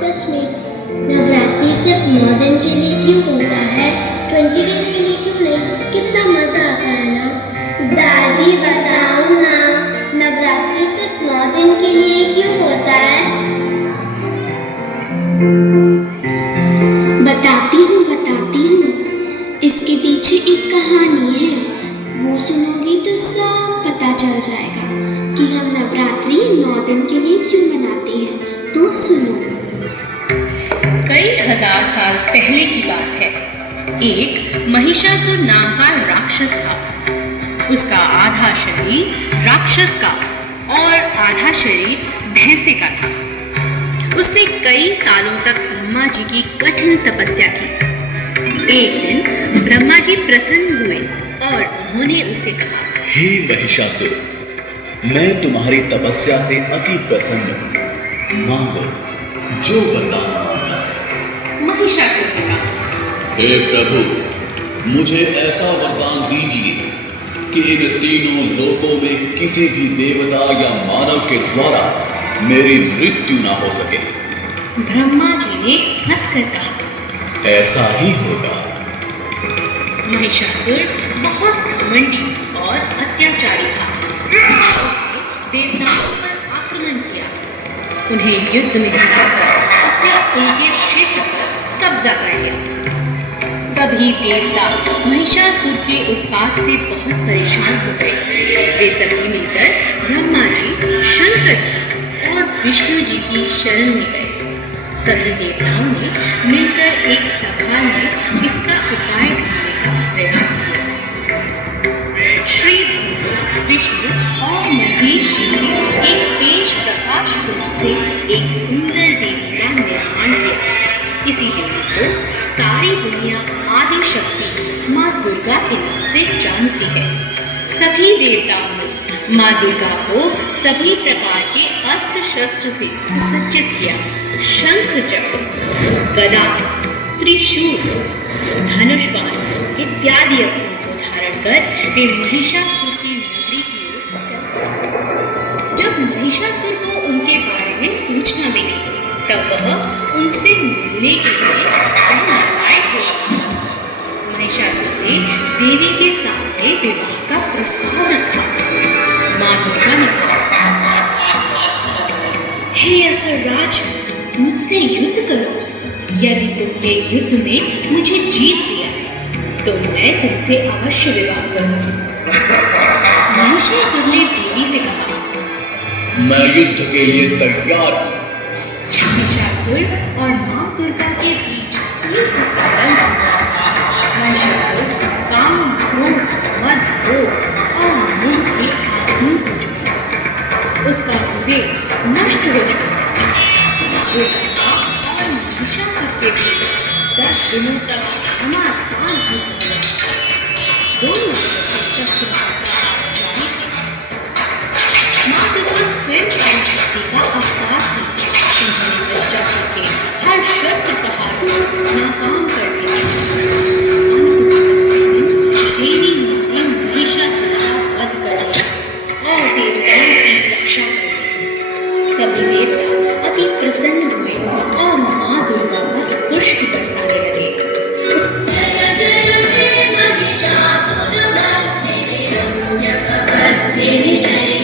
सच में नवरात्रि सिर्फ 9 दिन के लिए क्यों होता है? 20 डेज के लिए क्यों नहीं? कितना मजा आता है ना। दादी बताओ ना, नवरात्रि सिर्फ 9 दिन के लिए क्यों होता है? बताती हूँ। इसके पीछे एक कहानी है, वो सुनोगी तो सब पता चल जाएगा कि हम नवरात्रि 9 दिन के लिए क्यों मनाते हैं। तो सुनो। कई हजार साल पहले की बात है। एक महिषासुर नाम का राक्षस था। उसका आधा शरीर राक्षस का और आधा शरीर भैंसे का था। उसने कई सालों तक ब्रह्मा जी की कठिन तपस्या की। एक दिन ब्रह्मा जी प्रसन्न हुए और उन्होंने उसे कहा, हे महिषासुर, मैं तुम्हारी तपस्या से अति प्रसन्न हूँ। मांगो जो वरदान मांगना है। महिषासुर ने कहा, हे प्रभु, मुझे ऐसा वरदान दीजिए कि इन तीनों लोकों में किसी भी देवता या मानव के द्वारा मेरी मृत्यु ना हो सके। ब्रह्मा जी ने हंसकर कहा, ऐसा ही होगा। महिषासुर बहुत घमंडी और अत्याचारी था। उसने देवताओं पर आक्रमण किया। उन्हें युद्ध में हराकर उसने उनके क्षेत्र पर कब्जा कर लिया। सभी देवता महिषासुर के उत्पात से बहुत परेशान हो गए। वे सभी मिलकर ब्रह्मा जी, शंकर जी और विष्णु जी की शरण में गए। सभी देवताओं ने मिलकर एक सभा में इसका उपाय ढूंढने का प्रयास किया। श्री ब्रह्मा, विष्णु और महेश जी ने एक तेज प्रकाश पुंज से एक सुंदर देवी का निर्माण किया। इसी देवी को सारी दुनिया आदि शक्ति माँ दुर्गा के नाम से जानती है। सभी देवताओं ने माँ दुर्गा को सभी प्रकार के अस्त्र शस्त्र से सुसज्जित किया। शंख चक्र, गदा, त्रिशूल, धनुष बाण इत्यादि अस्त्रों को धारण कर वे महिषासुर की नगरी की ओर चले। जब महिषासुर को उनके बारे में सूचना मिली तब वह उनसे मिलने के लिए लालायित हो गया। महिषासुर ने देवी के सामने विवाह का प्रस्ताव रखा। माँ दुर्गा ने कहा, हे असुरराज, मुझसे युद्ध करो। यदि तुमने युद्ध में मुझे जीत लिया तो मैं तुमसे अवश्य विवाह करूंगी। महिषासुर ने देवी से कहा, मैं युद्ध के लिए तैयार हूँ। महिषासुर और माँ दुर्गा के बीच युद्ध आरंभ हुआ। महिषासुर काम, क्रोध, मद, लोभ और मोह के अधीन हो चुका। उसका विवेक नष्ट हो चुका। और महिषासुर के बीच 10 दिनों तक घमासान युद्ध हुआ। दोनों शस्त्र जारी थे। माँ दुर्गा स्वयं शक्ति का अवतार थी। उन्होंने महिषासुर के हर शस्त्र प्रहार को नाकाम कर दिया। देवी ने महिषासुर का वध कर दिया और देवताओं की रक्षा कर दी। सभी देवता अति प्रसन्न हुए और माँ दुर्गा पर पुष्प बरसाने लगे। जय जय हे महिषासुर मर्दिनी रम्यक गर्दिनी शैली